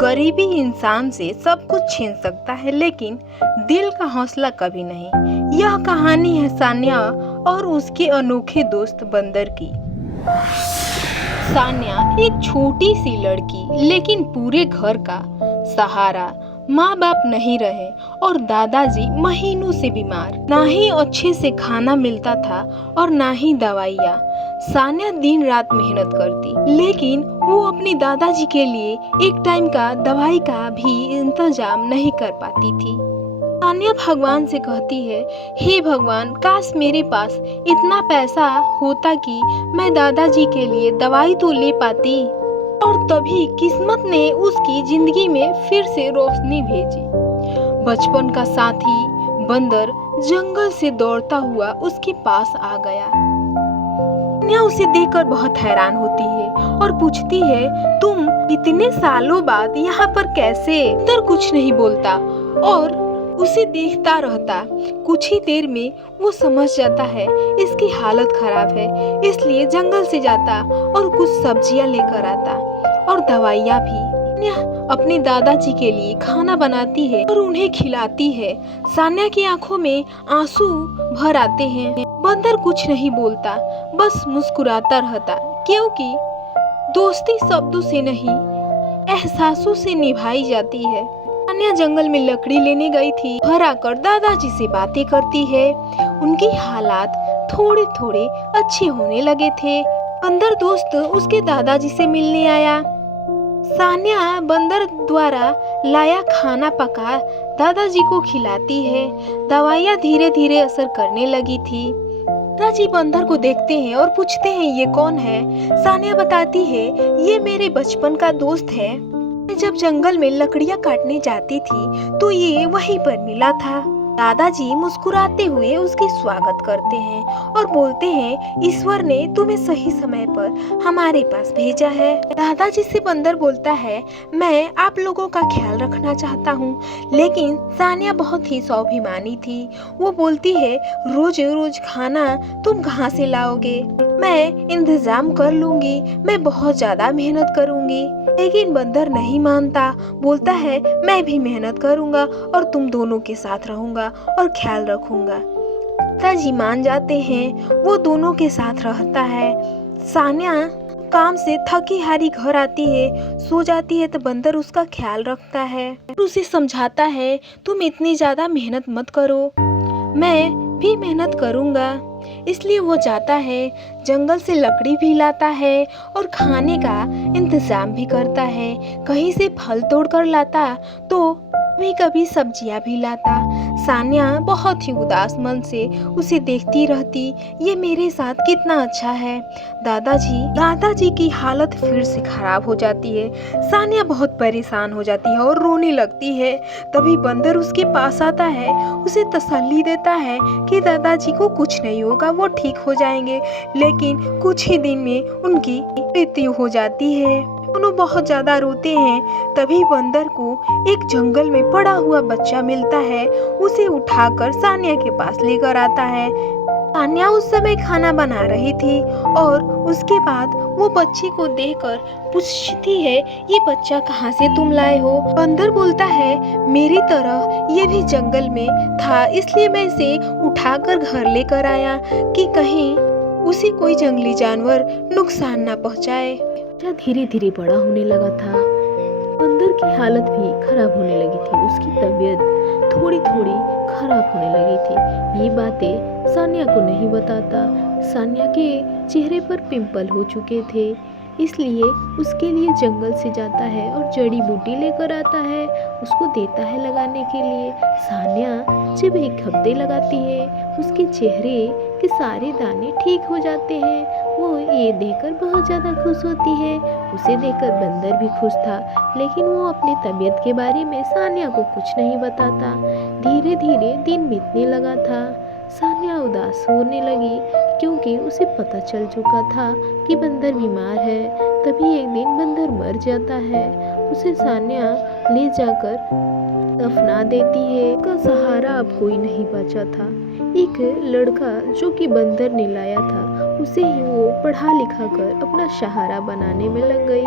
गरीबी इंसान से सब कुछ छीन सकता है, लेकिन दिल का हौसला कभी नहीं। यह कहानी है सान्या और उसके अनोखे दोस्त बंदर की। सान्या एक छोटी सी लड़की, लेकिन पूरे घर का सहारा। माँ बाप नहीं रहे और दादाजी महीनों से बीमार। ना ही अच्छे से खाना मिलता था और ना ही दवाइयाँ। सान्या दिन रात मेहनत करती, लेकिन वो अपने दादाजी के लिए एक टाइम का दवाई का भी इंतजाम नहीं कर पाती थी। सान्या भगवान से कहती है, हे भगवान, काश मेरे पास इतना पैसा होता कि मैं दादाजी के लिए दवाई तो ले पाती। और तभी किस्मत ने उसकी जिंदगी में फिर से रोशनी भेजी। बचपन का साथी बंदर जंगल से दौड़ता हुआ उसके पास आ गया। सान्या उसे देखकर बहुत हैरान होती है और पूछती है, तुम इतने सालों बाद यहाँ पर कैसे? बंदर कुछ नहीं बोलता और उसे देखता रहता। कुछ ही देर में वो समझ जाता है इसकी हालत खराब है, इसलिए जंगल से जाता और कुछ सब्जियां लेकर आता और दवाइयाँ भी। अपने दादाजी के लिए खाना बनाती है और उन्हें खिलाती है। सान्या की आंखों में आंसू भर आते हैं। बंदर कुछ नहीं बोलता, बस मुस्कुराता रहता, क्योंकि दोस्ती शब्दों से नहीं, एहसासों से निभाई जाती है। सान्या जंगल में लकड़ी लेने गई थी। घर आकर दादाजी से बातें करती है। उनकी हालात थोड़े थोड़े अच्छे होने लगे थे। बंदर दोस्त उसके दादाजी से मिलने आया। सान्या बंदर द्वारा लाया खाना पका दादाजी को खिलाती है। दवाइयाँ धीरे धीरे असर करने लगी थी। दादाजी बंदर को देखते हैं और पूछते हैं, ये कौन है? सान्या बताती है, ये मेरे बचपन का दोस्त है। जब जंगल में लकड़ियाँ काटने जाती थी तो ये वहीं पर मिला था। दादाजी मुस्कुराते हुए उसकी स्वागत करते हैं और बोलते हैं, ईश्वर ने तुम्हें सही समय पर हमारे पास भेजा है। दादाजी से बंदर बोलता है, मैं आप लोगों का ख्याल रखना चाहता हूँ। लेकिन सान्या बहुत ही स्वाभिमानी थी। वो बोलती है, रोज रोज खाना तुम कहाँ से लाओगे? मैं इंतजाम कर लूंगी, मैं बहुत ज्यादा मेहनत करूंगी। लेकिन बंदर नहीं मानता, बोलता है, मैं भी मेहनत करूंगा और तुम दोनों के साथ रहूंगा और ख्याल रखूंगा। दादाजी मान जाते हैं, वो दोनों के साथ रहता है। सान्या काम से थकी हारी घर आती है, सो जाती है तो बंदर उसका ख्याल रखता है, उसे समझाता है, तुम इतनी ज्यादा मेहनत मत करो, मैं भी मेहनत करूंगा। इसलिए वो जाता है, जंगल से लकड़ी भी लाता है और खाने का इंतजाम भी करता है। कहीं से फल तोड़ कर लाता तो कभी कभी सब्जियां भी लाता। सान्या बहुत ही उदास मन से उसे देखती रहती, ये मेरे साथ कितना अच्छा है। दादाजी की हालत फिर से खराब हो जाती है। सान्या बहुत परेशान हो जाती है और रोने लगती है। तभी बंदर उसके पास आता है, उसे तसल्ली देता है कि दादाजी को कुछ नहीं होगा, वो ठीक हो जाएंगे। लेकिन कुछ ही दिन में उनकी मृत्यु हो जाती है। दोनों बहुत ज्यादा रोते हैं। तभी बंदर को एक जंगल में पड़ा हुआ बच्चा मिलता है, उसे उठाकर सान्या के पास लेकर आता है। सान्या उस समय खाना बना रही थी और उसके बाद वो बच्चे को देखकर पूछती है, ये बच्चा कहाँ से तुम लाए हो? बंदर बोलता है, मेरी तरह ये भी जंगल में था, इसलिए मैं इसे उठाकर घर लेकर आया कि कहीं उसे कोई जंगली जानवर नुकसान ना पहुँचाए। बच्चा धीरे धीरे बड़ा होने लगा था। बंदर की हालत भी खराब होने लगी थी, उसकी तबीयत थोड़ी थोड़ी खराब होने लगी थी। ये बातें सान्या को नहीं बताता। सान्या के चेहरे पर पिंपल हो चुके थे, इसलिए उसके लिए जंगल से जाता है और जड़ी बूटी लेकर आता है, उसको देता है लगाने के लिए। सान्या जब एक हफ्ते लगाती है, उसके चेहरे के सारे दाने ठीक हो जाते हैं। वो ये देखकर बहुत ज़्यादा खुश होती है। उसे देखकर बंदर भी खुश था, लेकिन वो अपनी तबीयत के बारे में सान्या को कुछ नहीं बताता। धीरे धीरे दिन बीतने लगा था। सान्या उदास होने लगी, क्योंकि उसे पता चल चुका था कि बंदर बीमार है। तभी एक दिन बंदर मर जाता है। उसे सान्या ले जाकर दफना देती है। उसका सहारा अब कोई नहीं बचा था। एक लड़का जो कि बंदर ने लाया था, उसे ही वो पढ़ा लिखा कर अपना सहारा बनाने में लग गई।